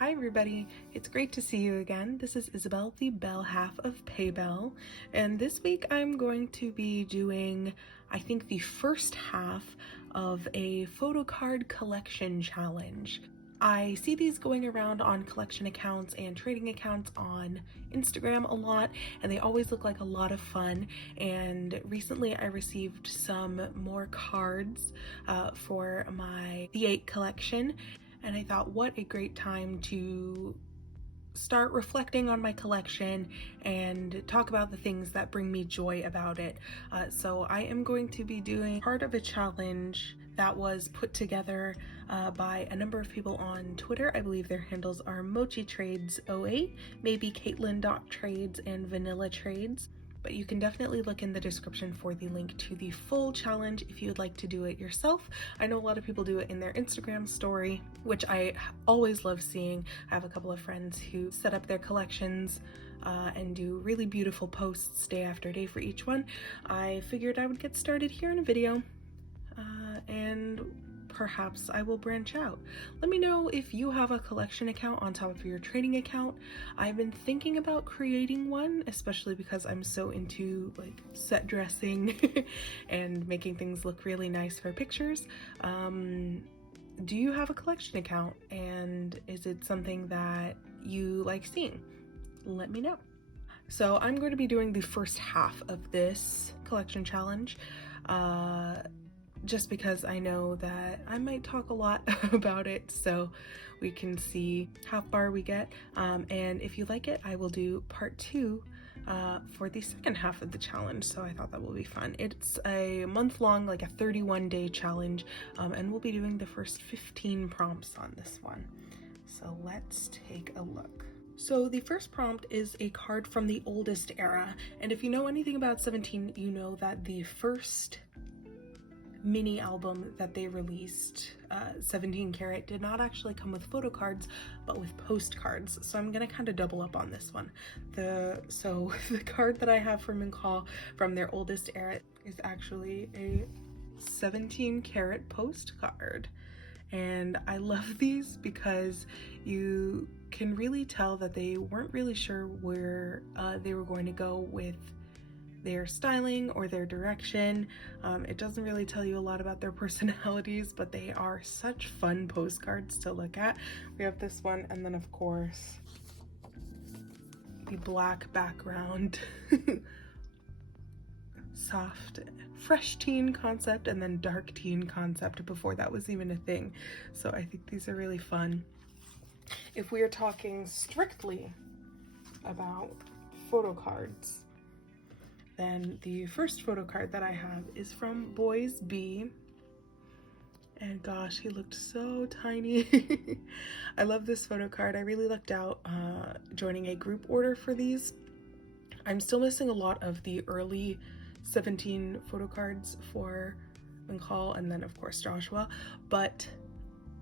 Hi everybody, it's great to see you again. This is Isabelle, the belle half of peybelle, and this week I'm going to be doing, I think, the first half of a photocard collection challenge. I see these going around on collection accounts and trading accounts on Instagram a lot, and they always look like a lot of fun. And recently I received some more cards for my the8 collection, and I thought, what a great time to start reflecting on my collection and talk about the things that bring me joy about it. So I am going to be doing part of a challenge that was put together by a number of people on Twitter. I believe their handles are mochitrades08, maybe caitlin.trades, and vanilla trades. But you can definitely look in the description for the link to the full challenge if you would like to do it yourself. I know a lot of people do it in their Instagram story, which I always love seeing. I have a couple of friends who set up their collections and do really beautiful posts day after day for each one. I figured I would get started here in a video and perhaps I will branch out. Let me know if you have a collection account on top of your trading account. I've been thinking about creating one, especially because I'm so into like set dressing and making things look really nice for pictures. Do you have a collection account, and is it something that you like seeing? Let me know. So I'm going to be doing the first half of this collection challenge. Just because I know that I might talk a lot about it, so we can see how far we get. And if you like it, I will do part 2 for the second half of the challenge, so I thought that will be fun. It's a month-long, like a 31-day challenge, and we'll be doing the first 15 prompts on this one. So let's take a look. So the first prompt is a card from the oldest era, and if you know anything about 17, you know that the first mini album that they released, 17 karat, did not actually come with photo cards but with postcards, so I'm gonna kind of double up on this one. So the card that I have from McCall from their oldest era is actually a 17 karat postcard, and I love these because you can really tell that they weren't really sure where they were going to go with their styling or their direction. It doesn't really tell you a lot about their personalities, but they are such fun postcards to look at. We have this one, and then of course the black background soft fresh teen concept, and then dark teen concept before that was even a thing. So I think these are really fun. If we are talking strictly about photo cards, then the first photo card that I have is from Boys B. And gosh, he looked so tiny. I love this photo card. I really lucked out joining a group order for these. I'm still missing a lot of the early 17 photo cards for McCall and then of course Joshua, but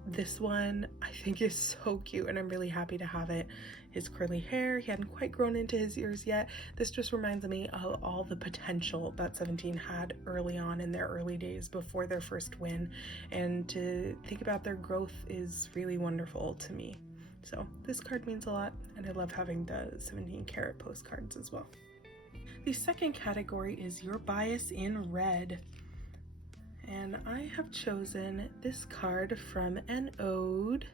this one I think is so cute and I'm really happy to have it. His curly hair, he hadn't quite grown into his ears yet. This just reminds me of all the potential that 17 had early on in their early days before their first win, and to think about their growth is really wonderful to me. So this card means a lot, and I love having the 17 karat postcards as well. The second category is Your Bias in Red. And I have chosen this card from An Ode,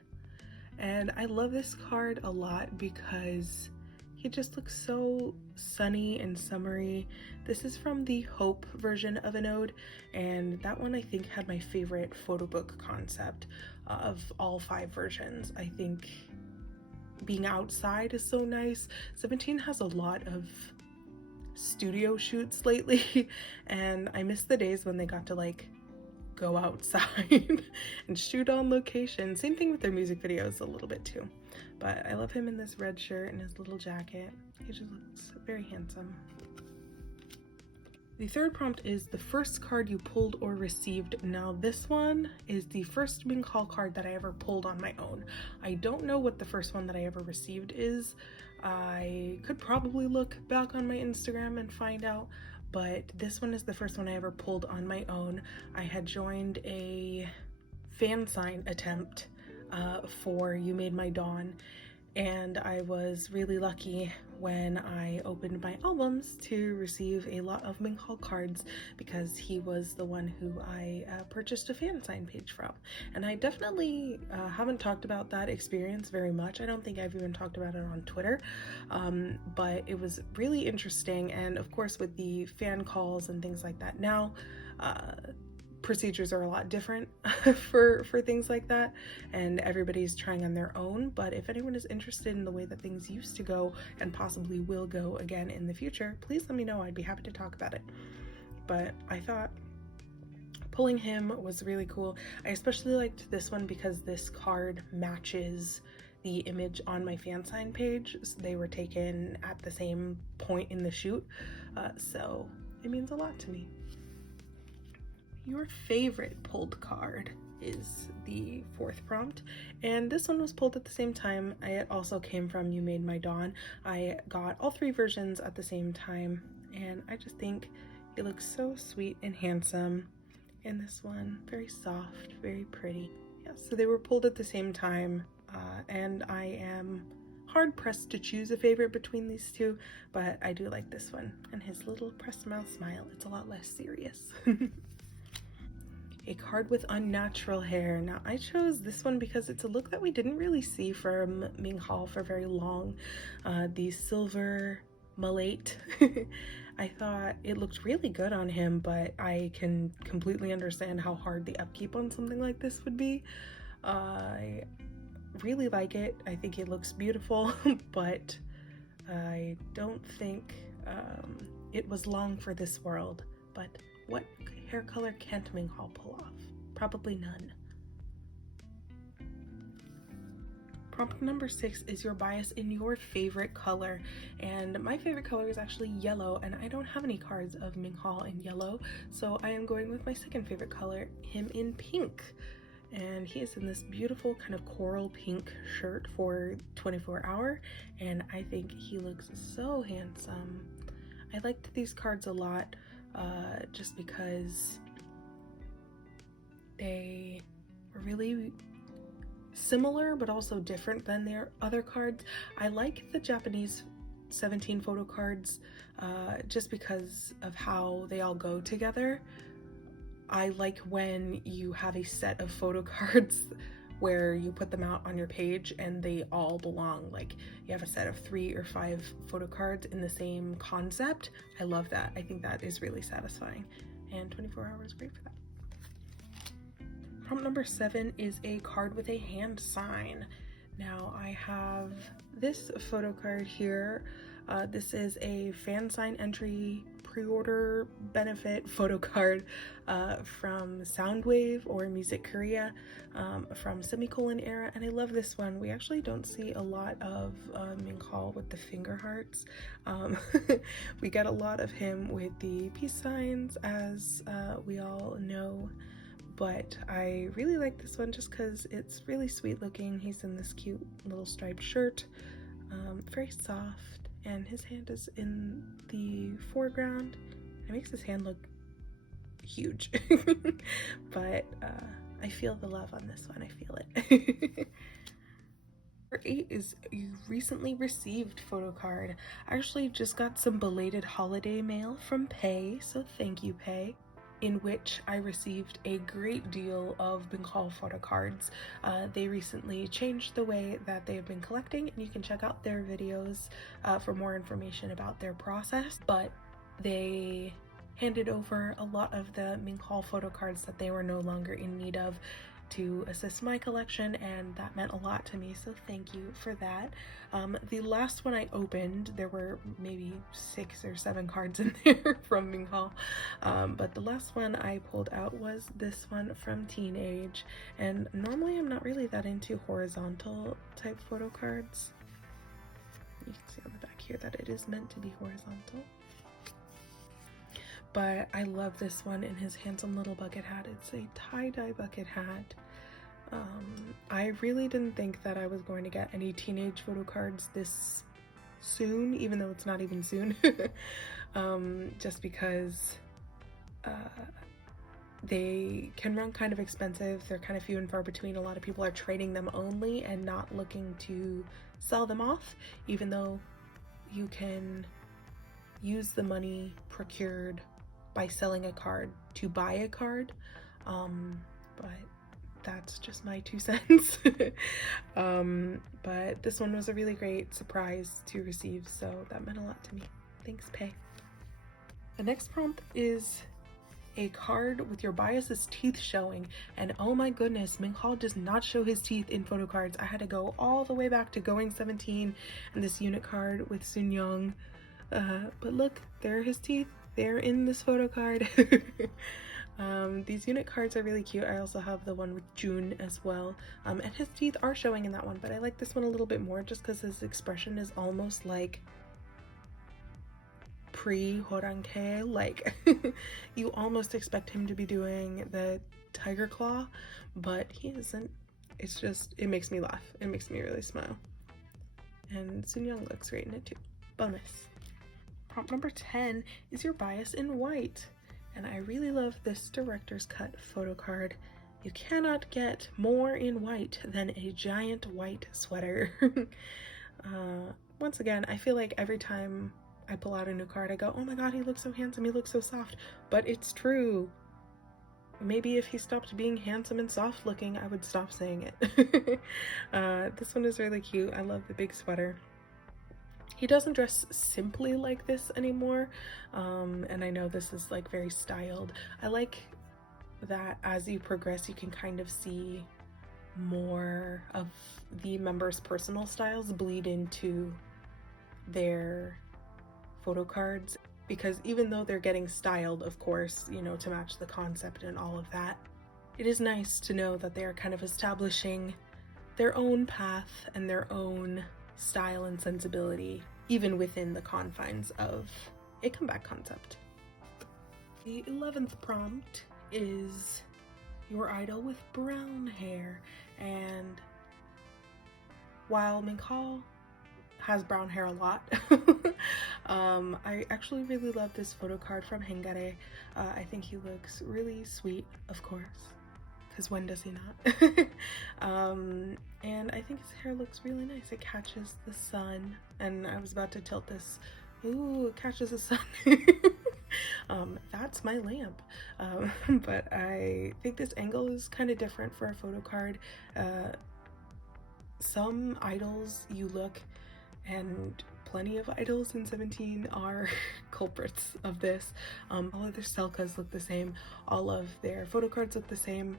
and I love this card a lot because he just looks so sunny and summery. This is from the Hope version of An Ode, and that one I think had my favorite photo book concept of all 5 versions. I think being outside is so nice. 17 has a lot of studio shoots lately, and I miss the days when they got to like go outside and shoot on location. Same thing with their music videos a little bit too. But I love him in this red shirt and his little jacket. He just looks very handsome. The third prompt is the first card you pulled or received. Now this one is the first McCall card that I ever pulled on my own. I don't know what the first one that I ever received is. I could probably look back on my Instagram and find out, but this one is the first one I ever pulled on my own. I had joined a fan sign attempt for You Made My Dawn, and I was really lucky when I opened my albums to receive a lot of Minghall cards, because he was the one who I purchased a fan sign page from. And I definitely haven't talked about that experience very much. I don't think I've even talked about it on Twitter, but it was really interesting. And of course, with the fan calls and things like that now, procedures are a lot different for things like that, and everybody's trying on their own. But if anyone is interested in the way that things used to go and possibly will go again in the future, please let me know. I'd be happy to talk about it. But I thought pulling him was really cool. I especially liked this one because this card matches the image on my fan sign page. So they were taken at the same point in the shoot, so it means a lot to me. Your favorite pulled card is the 4th prompt, and this one was pulled at the same time. It also came from You Made My Dawn. I got all 3 versions at the same time, and I just think it looks so sweet and handsome. And this one, very soft, very pretty. Yeah, so they were pulled at the same time, and I am hard pressed to choose a favorite between these two, but I do like this one, and his little pressed mouth smile. It's a lot less serious. A card with unnatural hair. Now, I chose this one because it's a look that we didn't really see from Minghall for very long. The silver mullate. I thought it looked really good on him, but I can completely understand how hard the upkeep on something like this would be. I really like it. I think it looks beautiful, but I don't think it was long for this world. But what hair color can't Minghall pull off? Probably none. Prompt number 6 is your bias in your favorite color, and my favorite color is actually yellow, and I don't have any cards of Minghall in yellow, so I am going with my second favorite color, him in pink. And he is in this beautiful kind of coral pink shirt for 24 Hour, and I think he looks so handsome. I liked these cards a lot, just because they were really similar but also different than their other cards. I like the Japanese 17 photo cards just because of how they all go together. I like when you have a set of photo cards where you put them out on your page and they all belong. Like you have a set of 3 or 5 photo cards in the same concept. I love that. I think that is really satisfying, and 24 Hours is great for that. Prompt number 7 is a card with a hand sign. Now I have this photo card here. This is a fan sign entry pre-order benefit photo card from Soundwave or Music Korea, from Semicolon era, and I love this one. We actually don't see a lot of Minghall with the finger hearts. We get a lot of him with the peace signs, as we all know, but I really like this one just because it's really sweet looking. He's in this cute little striped shirt, very soft, and his hand is in the foreground. It makes his hand look huge, but I feel the love on this one. I feel it. Number 8 is you recently received photo card. I actually just got some belated holiday mail from Pay, so thank you, Pay, in which I received a great deal of Minghall photo cards. They recently changed the way that they have been collecting, and you can check out their videos for more information about their process, but they handed over a lot of the Minghall photo cards that they were no longer in need of to assist my collection, and that meant a lot to me, so thank you for that. The last one I opened, there were maybe 6 or 7 cards in there from Minghall, but the last one I pulled out was this one from Teenage, and normally I'm not really that into horizontal type photo cards. You can see on the back here that it is meant to be horizontal. But I love this one in his handsome little bucket hat. It's a tie-dye bucket hat. I really didn't think that I was going to get any Teenage photo cards this soon, even though it's not even soon. Just because They can run kind of expensive. They're kind of few and far between. A lot of people are trading them only and not looking to sell them off, even though you can use the money procured by selling a card to buy a card. But that's just my 2 cents. But this one was a really great surprise to receive, so that meant a lot to me. Thanks, Pay. The next prompt is a card with your bias's teeth showing, and oh my goodness, Minghall does not show his teeth in photo cards. I had to go all the way back to Going 17 and this unit card with Sun Young. But look, there are his teeth. They're in this photo card. These unit cards are really cute. I also have the one with June as well. And his teeth are showing in that one, but I like this one a little bit more just because his expression is almost like pre-Horanke, like you almost expect him to be doing the tiger claw, but he isn't. It's just, it makes me laugh. It makes me really smile. And Sun Young looks great in it too. Bonus. Prompt number 10 is your bias in white. And I really love this director's cut photo card. You cannot get more in white than a giant white sweater. Once again, I feel like every time I pull out a new card, I go, oh my god, he looks so handsome, he looks so soft. But it's true. Maybe if he stopped being handsome and soft looking, I would stop saying it. This one is really cute. I love the big sweater. He doesn't dress simply like this anymore, and I know this is like very styled. I like that as you progress, you can kind of see more of the members' personal styles bleed into their photo cards, because even though they're getting styled, of course, you know, to match the concept and all of that, it is nice to know that they are kind of establishing their own path and their own style and sensibility, even within the confines of a comeback concept. The 11th prompt is your idol with brown hair, and while Minghall has brown hair a lot, I actually really love this photo card from Hengare. I think he looks really sweet, of course, because when does he not? And I think his hair looks really nice. It catches the sun, and I was about to tilt this. Ooh, it catches the sun. That's my lamp. But I think this angle is kind of different for a photo card. Some idols you look, and plenty of idols in 17 are culprits of this. All of their selkas look the same, all of their photo cards look the same,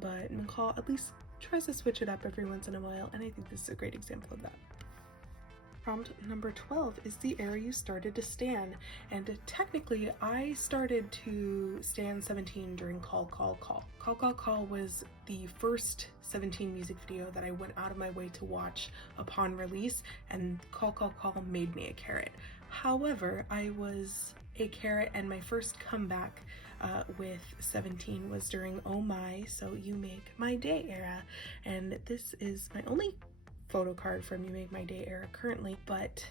but Minghall at least tries to switch it up every once in a while, and I think this is a great example of that. Prompt number 12 is the era you started to stan, and technically I started to stan 17 during Call Call Call. Call Call Call was the first 17 music video that I went out of my way to watch upon release, and Call Call Call made me a carrot. However, I was a carrot, and my first comeback with 17 was during Oh My, So You Make My Day era, and this is my only photo card from You Make My Day era currently, but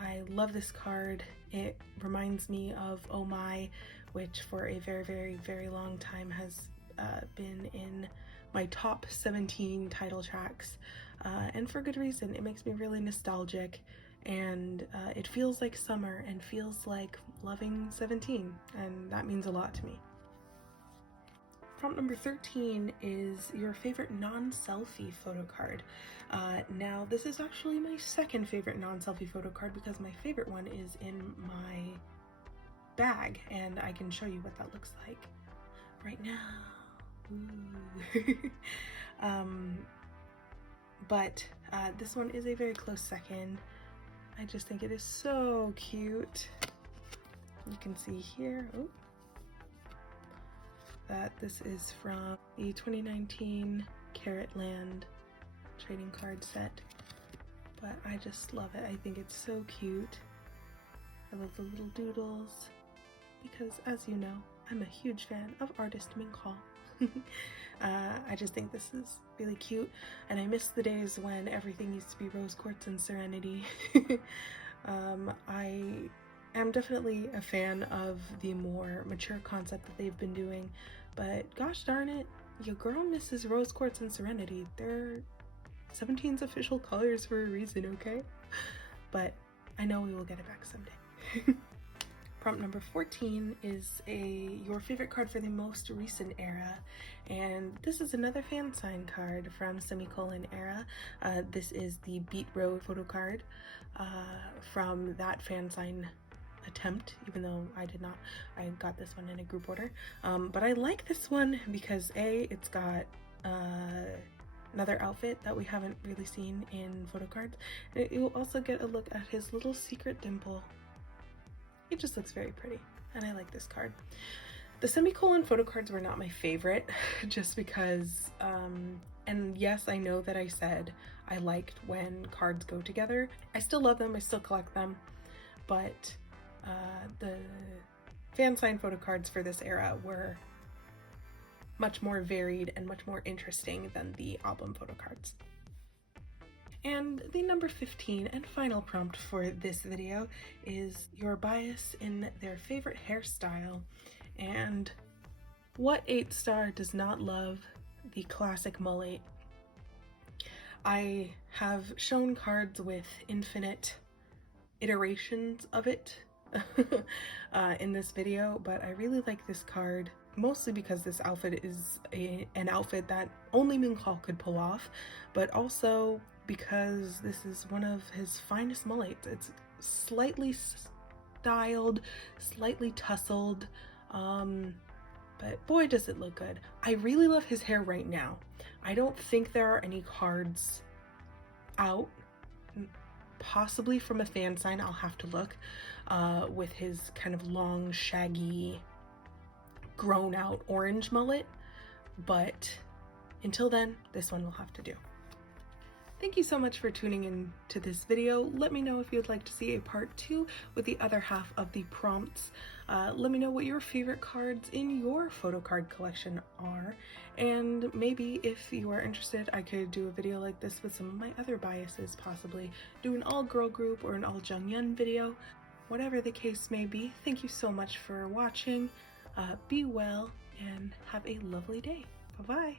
I love this card. It reminds me of Oh My, which for a very, very, very long time has been in my top 17 title tracks, and for good reason. It makes me really nostalgic, and it feels like summer and feels like loving 17, and that means a lot to me. Prompt number 13 is your favorite non-selfie photo card. Now, this is actually my second favorite non-selfie photo card because my favorite one is in my bag, and I can show you what that looks like right now. But this one is a very close second. I just think it is so cute. You can see here that this is from the 2019 Carrot Land trading card set, but I just love it. I think it's so cute. I love the little doodles because, as you know, I'm a huge fan of artist Minghall. I just think this is really cute, and I miss the days when everything used to be rose quartz and serenity. I I'm definitely a fan of the more mature concept that they've been doing, but gosh darn it, your girl misses Rose Quartz and Serenity. They're 17's official colors for a reason, okay? But I know we will get it back someday. Prompt number 14 is your favorite card for the most recent era, and this is another fan sign card from semicolon era. This is the Beat Road photo card from that fan sign attempt, even though I did not. I got this one in a group order, but I like this one because it's got another outfit that we haven't really seen in photo cards. You'll also get a look at his little secret dimple. It just looks very pretty, and I like this card. The semicolon photo cards were not my favorite, just because, and yes, I know that I said I liked when cards go together. I still love them, I still collect them, but the fan sign photo cards for this era were much more varied and much more interesting than the album photo cards. And the number 15 and final prompt for this video is your bias in their favorite hairstyle. And what 8-star does not love the classic mullet? I have shown cards with infinite iterations of it in this video, but I really like this card mostly because this outfit is an outfit that only Minghall could pull off, but also because this is one of his finest mullets. It's slightly styled, slightly tousled, but boy does it look good. I really love his hair right now. I don't think there are any cards out, possibly from a fan sign, I'll have to look, with his kind of long, shaggy, grown out orange mullet, but until then, this one will have to do. Thank you so much for tuning in to this video. Let me know if you'd like to see a part 2 with the other half of the prompts. Let me know what your favorite cards in your photo card collection are, and maybe if you are interested, I could do a video like this with some of my other biases, possibly do an all-girl group or an all-Jungyeon video. Whatever the case may be, thank you so much for watching. Be well and have a lovely day. Bye-bye.